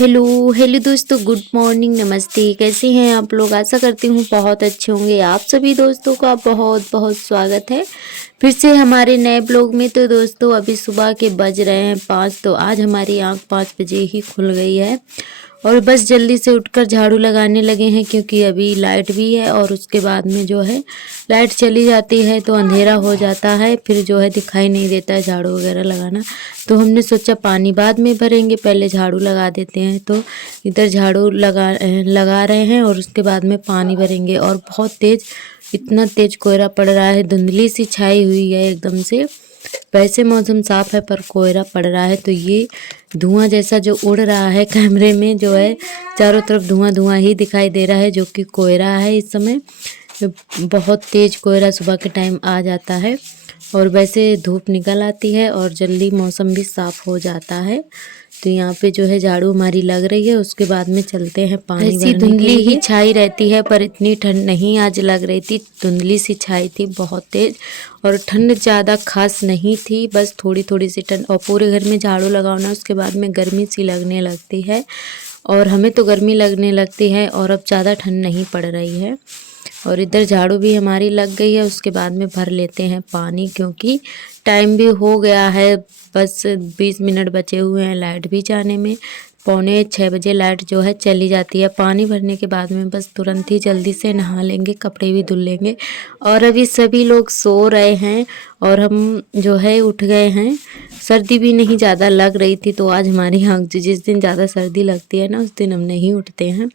Hello hello दोस्तों, good morning, नमस्ते। कैसे हैं आप लोग? आशा करती हूँ बहुत अच्छे होंगे। आप सभी दोस्तों का बहुत बहुत स्वागत है फिर से हमारे नए ब्लॉग में। तो दोस्तों अभी सुबह के बज रहे हैं 5। तो आज हमारी आंख 5 बजे ही खुल गई है और बस जल्दी से उठकर झाड़ू लगाने लगे हैं, क्योंकि अभी लाइट भी है और उसके बाद में जो है लाइट चली जाती है तो अंधेरा हो जाता है, फिर जो है दिखाई नहीं देता है झाड़ू वगैरह लगाना। तो हमने सोचा पानी बाद में भरेंगे, पहले झाड़ू लगा देते हैं। तो इधर झाड़ू लगा रहे हैं और उसके बाद में पानी भरेंगे। और बहुत तेज़, इतना तेज़ कोहरा पड़ रहा है, धुंधली सी छाई हुई है एकदम से। वैसे मौसम साफ है पर कोहरा पड़ रहा है। तो ये धुआं जैसा जो उड़ रहा है कैमरे में, जो है चारों तरफ धुआं धुआं ही दिखाई दे रहा है, जो कि कोहरा है। इस समय बहुत तेज़ कोहरा सुबह के टाइम आ जाता है और वैसे धूप निकल आती है और जल्दी मौसम भी साफ़ हो जाता है। तो यहाँ पे जो है झाड़ू हमारी लग रही है, उसके बाद में चलते हैं पानी भरने के लिए। ऐसी धुंधली ही छाई रहती है पर इतनी ठंड नहीं आज लग रही थी। धुंधली सी छाई थी बहुत तेज़ और ठंड ज़्यादा खास नहीं थी, बस थोड़ी थोड़ी सी ठंड। और पूरे घर में झाड़ू लगाओ ना, उसके बाद में गर्मी सी लगने लगती है और हमें तो गर्मी लगने लगती है। और अब ज़्यादा ठंड नहीं पड़ रही है। और इधर झाड़ू भी हमारी लग गई है, उसके बाद में भर लेते हैं पानी, क्योंकि टाइम भी हो गया है। बस 20 मिनट बचे हुए हैं लाइट भी जाने में। 5:45 बजे लाइट जो है चली जाती है। पानी भरने के बाद में बस तुरंत ही जल्दी से नहा लेंगे, कपड़े भी धुल लेंगे। और अभी सभी लोग सो रहे हैं और हम जो है उठ गए हैं। सर्दी भी नहीं ज़्यादा लग रही थी, तो आज हमारी आँख, जिस दिन ज़्यादा सर्दी लगती है ना उस दिन हम नहीं उठते हैं।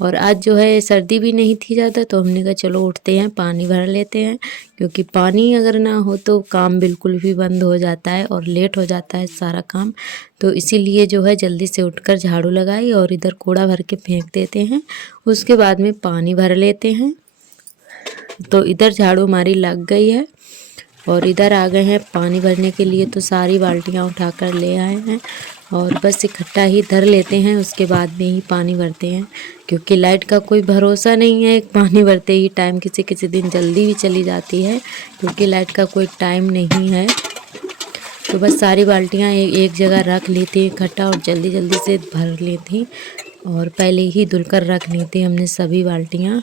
और आज जो है सर्दी भी नहीं थी ज़्यादा, तो हमने कहा चलो उठते हैं, पानी भर लेते हैं। क्योंकि पानी अगर ना हो तो काम बिल्कुल भी बंद हो जाता है और लेट हो जाता है सारा काम। तो इसीलिए जो है जल्दी से उठकर झाड़ू लगाई और इधर कूड़ा भर के फेंक देते हैं, उसके बाद में पानी भर लेते हैं। तो इधर झाड़ू हमारी लग गई है और इधर आ गए हैं पानी भरने के लिए। तो सारी बाल्टियाँ उठाकर ले आए हैं और बस इकट्ठा ही धर लेते हैं, उसके बाद में ही पानी भरते हैं। क्योंकि लाइट का कोई भरोसा नहीं है, पानी भरते ही टाइम किसी किसी दिन जल्दी भी चली जाती है, क्योंकि लाइट का कोई टाइम नहीं है। तो बस सारी बाल्टियाँ एक जगह रख ली थी इकट्ठा और जल्दी जल्दी से भर ली थी और पहले ही धुलकर रख ली थी हमने सभी बाल्टियाँ।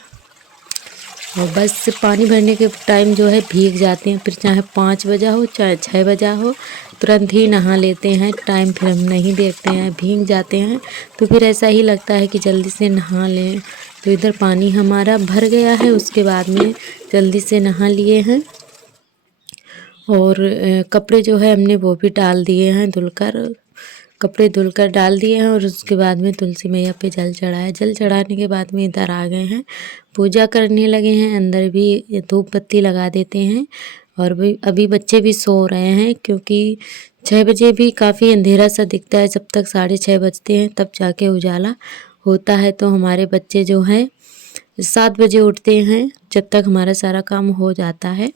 और बस पानी भरने के टाइम जो है भीग जाते हैं, फिर चाहे 5 बजा हो चाहे 6 बजा हो, तुरंत ही नहा लेते हैं। टाइम फिर हम नहीं देखते हैं, भीग जाते हैं तो फिर ऐसा ही लगता है कि जल्दी से नहा लें। तो इधर पानी हमारा भर गया है, उसके बाद में जल्दी से नहा लिए हैं। और कपड़े जो है हमने वो भी डाल दिए हैं धुलकर, कपड़े धुलकर डाल दिए हैं। और उसके बाद में तुलसी मैया पे जल चढ़ाया। जल चढ़ाने के बाद में इधर आ गए हैं, पूजा करने लगे हैं। अंदर भी धूप बत्ती लगा देते हैं। और अभी बच्चे भी सो रहे हैं, क्योंकि 6 बजे भी काफ़ी अंधेरा सा दिखता है। जब तक 6:30 बजते हैं तब जाके उजाला होता है। तो हमारे बच्चे जो हैं 7 बजे उठते हैं, जब तक हमारा सारा काम हो जाता है।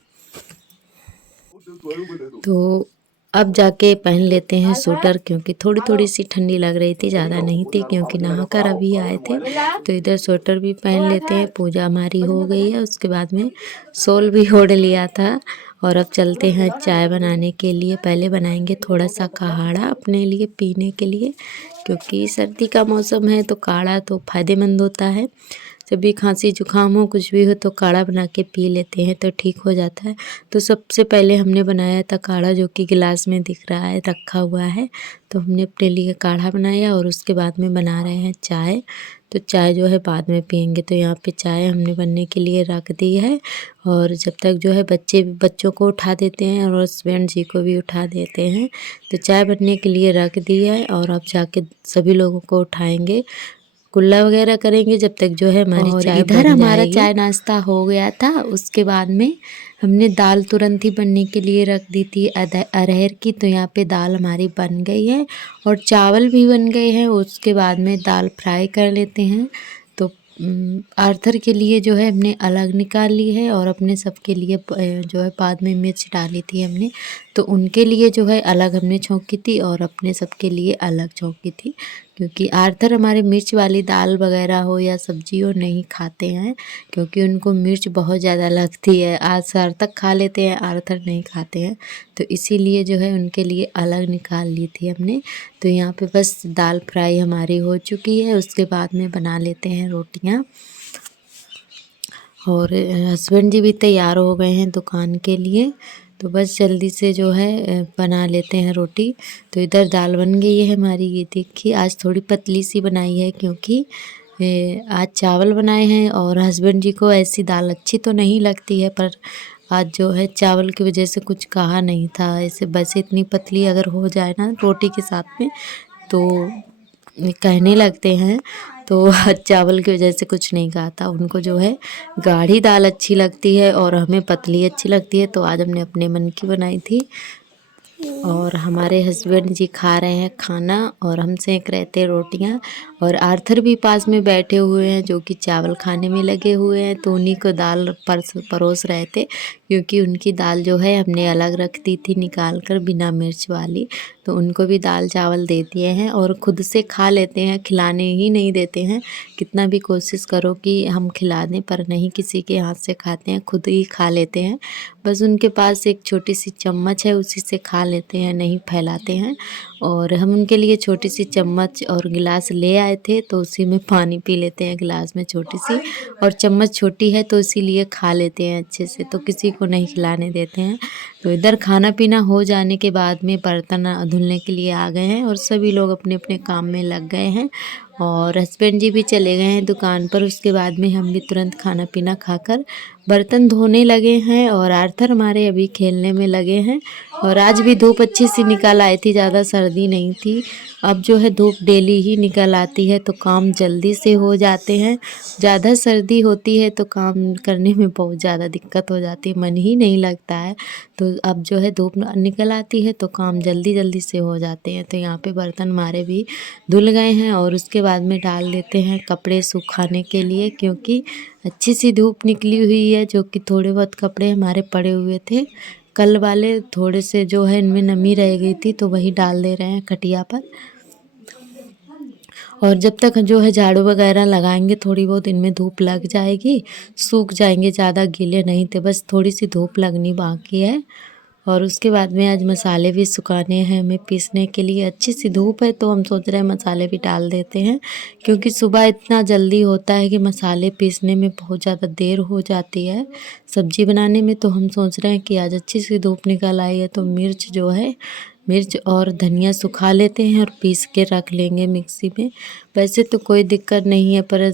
तो अब जाके पहन लेते हैं स्वेटर, क्योंकि थोड़ी थोड़ी सी ठंडी लग रही थी, ज़्यादा नहीं थी, क्योंकि नहाकर अभी आए थे। तो इधर स्वेटर भी पहन लेते हैं। पूजा हमारी हो गई है, उसके बाद में शॉल भी ओढ़ लिया था। और अब चलते हैं चाय बनाने के लिए। पहले बनाएंगे थोड़ा सा काढ़ा अपने लिए पीने के लिए, क्योंकि सर्दी का मौसम है तो काढ़ा तो फ़ायदेमंद होता है। जब भी खांसी जुकाम हो, कुछ भी हो, तो काढ़ा बना के पी लेते हैं तो ठीक हो जाता है। तो सबसे पहले हमने बनाया था काढ़ा, जो कि गिलास में दिख रहा है, रखा हुआ है। तो हमने अपने लिए काढ़ा बनाया और उसके बाद में बना रहे हैं चाय। तो चाय जो है बाद में पियेंगे। तो यहाँ पे चाय हमने बनने के लिए रख दी है। और जब तक जो है बच्चों को उठा देते हैं और हस्बैंड जी को भी उठा देते हैं। तो चाय बनने के लिए रख दी है और अब जाके सभी लोगों को उठाएंगे, कुल्ला वगैरह करेंगे, जब तक जो है हमारी चाय बन जाएगी। इधर हमारा चाय नाश्ता हो गया था। उसके बाद में हमने दाल तुरंत ही बनने के लिए रख दी थी अरहर की। तो यहाँ पे दाल हमारी बन गई है और चावल भी बन गए हैं। उसके बाद में दाल फ्राई कर लेते हैं। तो आर्थर के लिए जो है हमने अलग निकाल ली है और अपने सबके लिए जो है बाद में मिर्च डाली थी हमने, तो उनके लिए जो है अलग हमने छौंकी थी और अपने सबके लिए अलग छौंकी थी। क्योंकि आर्थर हमारे मिर्च वाली दाल वगैरह हो या सब्जी हो नहीं खाते हैं, क्योंकि उनको मिर्च बहुत ज़्यादा लगती है। आज सार्थक खा लेते हैं, आर्थर नहीं खाते हैं, तो इसीलिए जो है उनके लिए अलग निकाल ली थी हमने। तो यहाँ पे बस दाल फ्राई हमारी हो चुकी है, उसके बाद में बना लेते हैं रोटियाँ। और हस्बैंड जी भी तैयार हो गए हैं दुकान के लिए, तो बस जल्दी से जो है बना लेते हैं रोटी। तो इधर दाल बन गई है हमारी, ये देखिए। आज थोड़ी पतली सी बनाई है क्योंकि आज चावल बनाए हैं और हस्बैंड जी को ऐसी दाल अच्छी तो नहीं लगती है, पर आज जो है चावल की वजह से कुछ कहा नहीं था। ऐसे बस इतनी पतली अगर हो जाए ना रोटी के साथ में तो कहने लगते हैं, तो चावल की वजह से कुछ नहीं कहा था। उनको जो है गाढ़ी दाल अच्छी लगती है और हमें पतली अच्छी लगती है, तो आज हमने अपने मन की बनाई थी। और हमारे हस्बैंड जी खा रहे हैं खाना और हम सेंक रहे थे रोटियां। और आर्थर भी पास में बैठे हुए हैं जो कि चावल खाने में लगे हुए हैं, तो उन्हीं को दाल परोस रहे थे, क्योंकि उनकी दाल जो है हमने अलग रख दी थी निकाल कर बिना मिर्च वाली। तो उनको भी दाल चावल दे दिए हैं और खुद से खा लेते हैं, खिलाने ही नहीं देते हैं। कितना भी कोशिश करो कि हम खिला दें, पर नहीं किसी के हाथ से खाते हैं, खुद ही खा लेते हैं। बस उनके पास एक छोटी सी चम्मच है, उसी से खा लेते हैं, नहीं फैलाते हैं। और हम उनके लिए छोटी सी चम्मच और गिलास ले आए थे, तो उसी में पानी पी लेते हैं गिलास में छोटी सी। और चम्मच छोटी है तो इसीलिए खा लेते हैं अच्छे से, तो किसी को नहीं खिलाने देते हैं। तो इधर खाना पीना हो जाने के बाद में बर्तन धुलने के लिए आ गए हैं और सभी लोग अपने अपने काम में लग गए हैं। और हस्बैंड जी भी चले गए हैं दुकान पर। उसके बाद में हम भी तुरंत खाना पीना खाकर बर्तन धोने लगे हैं और आर्थर हमारे अभी खेलने में लगे हैं। और आज भी धूप अच्छी सी निकल आई थी, ज़्यादा सर्दी नहीं थी। अब जो है धूप डेली ही निकल आती है तो काम जल्दी से हो जाते हैं। ज़्यादा सर्दी होती है तो काम करने में बहुत ज़्यादा दिक्कत हो जाती है, मन ही नहीं लगता है। तो अब जो है धूप निकल आती है तो काम जल्दी जल्दी से हो जाते हैं। तो यहाँ पे बर्तन हमारे भी धुल गए हैं और उसके बाद में डाल देते हैं कपड़े सुखाने के लिए, क्योंकि अच्छी सी धूप निकली हुई है। जो कि थोड़े बहुत कपड़े हमारे पड़े हुए थे कल वाले, थोड़े से जो है इनमें नमी रह गई थी, तो वही डाल दे रहे हैं खटिया पर। और जब तक जो है झाड़ू वगैरह लगाएंगे थोड़ी बहुत इनमें धूप लग जाएगी, सूख जाएंगे, ज़्यादा गीले नहीं थे, बस थोड़ी सी धूप लगनी बाकी है। और उसके बाद में आज मसाले भी सुखाने हैं हमें पीसने के लिए। अच्छी सी धूप है तो हम सोच रहे हैं मसाले भी डाल देते हैं, क्योंकि सुबह इतना जल्दी होता है कि मसाले पीसने में बहुत ज़्यादा देर हो जाती है सब्जी बनाने में। तो हम सोच रहे हैं कि आज अच्छी सी धूप निकल आई है तो मिर्च जो है, मिर्च और धनिया सुखा लेते हैं और पीस के रख लेंगे मिक्सी में। वैसे तो कोई दिक्कत नहीं है, पर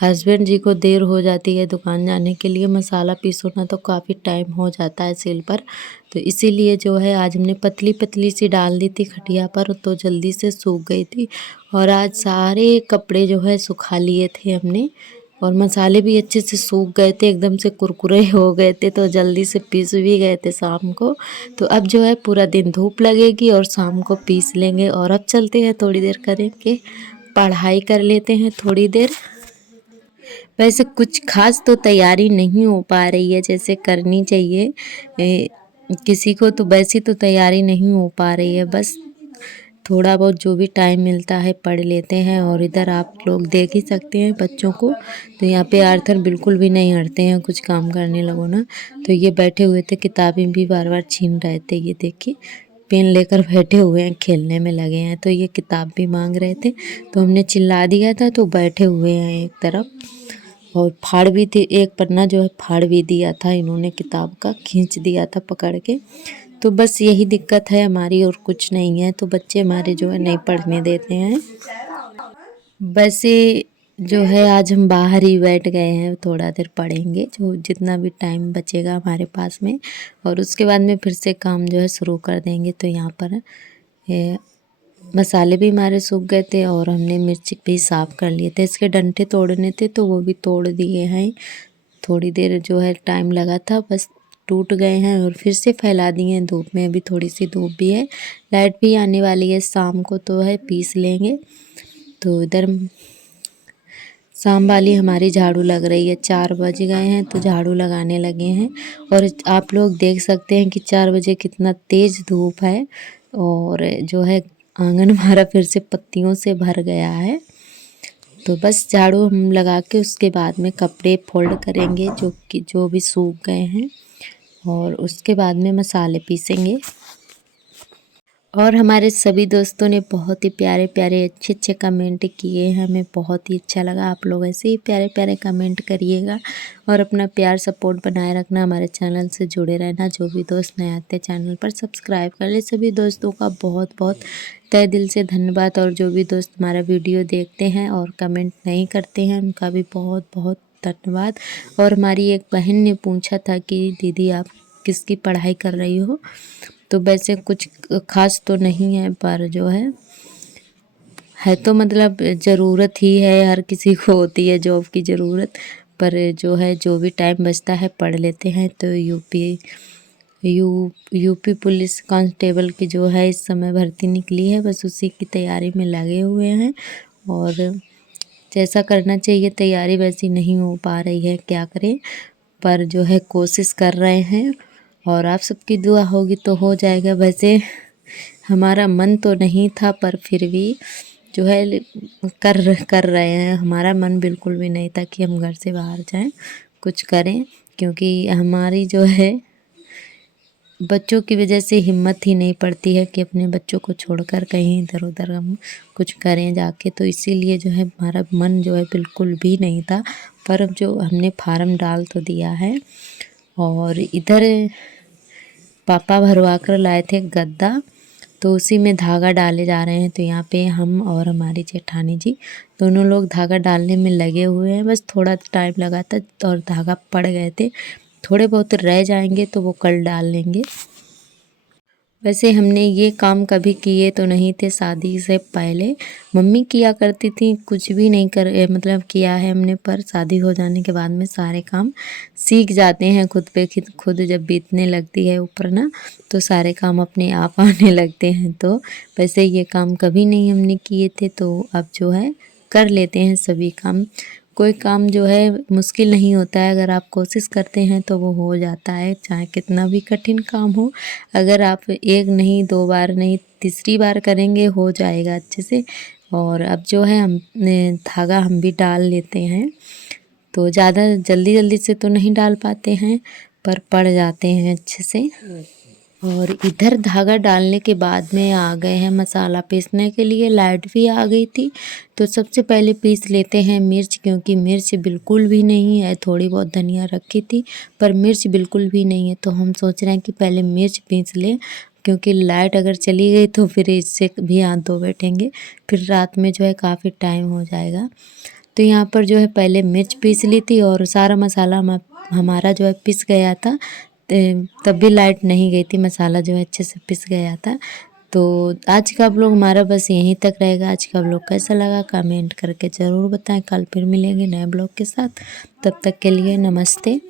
हस्बैंड जी को देर हो जाती है दुकान जाने के लिए, मसाला पीसो ना तो काफ़ी टाइम हो जाता है सिल पर। तो इसीलिए जो है आज हमने पतली पतली सी डाल दी थी खटिया पर, तो जल्दी से सूख गई थी। और आज सारे कपड़े जो है सुखा लिए थे हमने और मसाले भी अच्छे से सूख गए थे, एकदम से कुरकुरे हो गए थे, तो जल्दी से पीस भी गए थे शाम को। तो अब जो है पूरा दिन धूप लगेगी और शाम को पीस लेंगे। और अब चलते हैं, थोड़ी देर करेंगे पढ़ाई कर लेते हैं थोड़ी देर। वैसे कुछ खास तो तैयारी नहीं हो पा रही है जैसे करनी चाहिए किसी को, तो वैसी तो तैयारी नहीं हो पा रही है। बस थोड़ा बहुत जो भी टाइम मिलता है पढ़ लेते हैं। और इधर आप लोग देख ही सकते हैं बच्चों को, तो यहाँ पे आर्थर बिल्कुल भी नहीं हटते हैं, कुछ काम करने लगो ना तो ये बैठे हुए थे, किताबें भी बार बार छीन रहे थे। ये देखिए पेन लेकर बैठे हुए हैं, खेलने में लगे हैं, तो ये किताब भी मांग रहे थे, तो हमने चिल्ला दिया था तो बैठे हुए हैं एक तरफ। और फाड़ भी थी, एक पन्ना जो है फाड़ भी दिया था इन्होंने, किताब का खींच दिया था पकड़ के। तो बस यही दिक्कत है हमारी और कुछ नहीं है। तो बच्चे हमारे जो है नहीं पढ़ने देते हैं। वैसे जो है आज हम बाहर ही बैठ गए हैं, थोड़ा देर पढ़ेंगे जो जितना भी टाइम बचेगा हमारे पास में, और उसके बाद में फिर से काम जो है शुरू कर देंगे। तो यहाँ पर मसाले भी हमारे सूख गए थे और हमने मिर्च भी साफ़ कर लिए थे। इसके डंठे तोड़ने थे तो वो भी तोड़ दिए हैं। थोड़ी देर जो है टाइम लगा था, बस टूट गए हैं और फिर से फैला दिए हैं धूप में। अभी थोड़ी सी धूप भी है, लाइट भी आने वाली है शाम को, तो है पीस लेंगे। तो इधर शाम वाली हमारी झाड़ू लग रही है, 4 बज गए हैं तो झाड़ू लगाने लगे हैं। और आप लोग देख सकते हैं कि 4 बजे कितना तेज़ धूप है और जो है आंगन हमारा फिर से पत्तियों से भर गया है। तो बस झाड़ू हम लगा के उसके बाद में कपड़े फोल्ड करेंगे जो भी सूख गए हैं, और उसके बाद में मसाले पीसेंगे। और हमारे सभी दोस्तों ने बहुत ही प्यारे प्यारे अच्छे अच्छे कमेंट किए हैं, हमें बहुत ही अच्छा लगा। आप लोग ऐसे ही प्यारे प्यारे कमेंट करिएगा और अपना प्यार सपोर्ट बनाए रखना, हमारे चैनल से जुड़े रहना। जो भी दोस्त नए आते हैं चैनल पर सब्सक्राइब कर ले। सभी दोस्तों का बहुत बहुत तहे दिल से धन्यवाद। और जो भी दोस्त हमारा वीडियो देखते हैं और कमेंट नहीं करते हैं उनका भी बहुत बहुत धन्यवाद। और हमारी एक बहन ने पूछा था कि दीदी आप किसकी पढ़ाई कर रही हो, तो वैसे कुछ खास तो नहीं है, पर जो है तो मतलब ज़रूरत ही है, हर किसी को होती है जॉब की ज़रूरत। पर जो है जो भी टाइम बचता है पढ़ लेते हैं। तो यूपी पुलिस कांस्टेबल की जो है इस समय भर्ती निकली है, बस उसी की तैयारी में लगे हुए हैं। और जैसा करना चाहिए तैयारी वैसी नहीं हो पा रही है, क्या करें, पर जो है कोशिश कर रहे हैं और आप सबकी दुआ होगी तो हो जाएगा। वैसे हमारा मन तो नहीं था, पर फिर भी जो है कर रहे हैं। हमारा मन बिल्कुल भी नहीं था कि हम घर से बाहर जाएं कुछ करें, क्योंकि हमारी जो है बच्चों की वजह से हिम्मत ही नहीं पड़ती है कि अपने बच्चों को छोड़कर कहीं इधर उधर हम कुछ करें जाके। तो इसीलिए जो है हमारा मन जो है बिल्कुल भी नहीं था। पर अब जो हमने फार्म डाल तो दिया है, और इधर पापा भरवा कर लाए थे गद्दा, तो उसी में धागा डाले जा रहे हैं। तो यहाँ पे हम और हमारी जेठानी जी दोनों लोग धागा डालने में लगे हुए हैं। बस थोड़ा टाइम लगा था और धागा पड़ गए थे, थोड़े बहुत रह जाएंगे तो वो कल डाल लेंगे। वैसे हमने ये काम कभी किए तो नहीं थे शादी से पहले, मम्मी किया करती थी, कुछ भी नहीं मतलब किया है हमने। पर शादी हो जाने के बाद में सारे काम सीख जाते हैं खुद पे, खुद जब बीतने लगती है ऊपर ना, तो सारे काम अपने आप आने लगते हैं। तो वैसे ये काम कभी नहीं हमने किए थे, तो अब जो है कर लेते हैं सभी काम। कोई काम जो है मुश्किल नहीं होता है, अगर आप कोशिश करते हैं तो वो हो जाता है, चाहे कितना भी कठिन काम हो। अगर आप एक नहीं दो बार नहीं तीसरी बार करेंगे हो जाएगा अच्छे से। और अब जो है हम धागा हम भी डाल लेते हैं, तो ज़्यादा जल्दी जल्दी से तो नहीं डाल पाते हैं, पर पड़ जाते हैं अच्छे से। और इधर धागा डालने के बाद में आ गए हैं मसाला पीसने के लिए। लाइट भी आ गई थी, तो सबसे पहले पीस लेते हैं मिर्च, क्योंकि मिर्च बिल्कुल भी नहीं है। थोड़ी बहुत धनिया रखी थी पर मिर्च बिल्कुल भी नहीं है, तो हम सोच रहे हैं कि पहले मिर्च पीस लें, क्योंकि लाइट अगर चली गई तो फिर इससे भी हाथ धो बैठेंगे, फिर रात में जो है काफ़ी टाइम हो जाएगा। तो यहाँ पर जो है पहले मिर्च पीस ली थी और सारा मसाला हमारा जो है पिस गया था। तब भी लाइट नहीं गई थी, मसाला जो है अच्छे से पिस गया था। तो आज का व्लॉग हमारा बस यहीं तक रहेगा। आज का व्लॉग कैसा लगा कमेंट करके ज़रूर बताएं। कल फिर मिलेंगे नए व्लॉग के साथ, तब तक के लिए नमस्ते।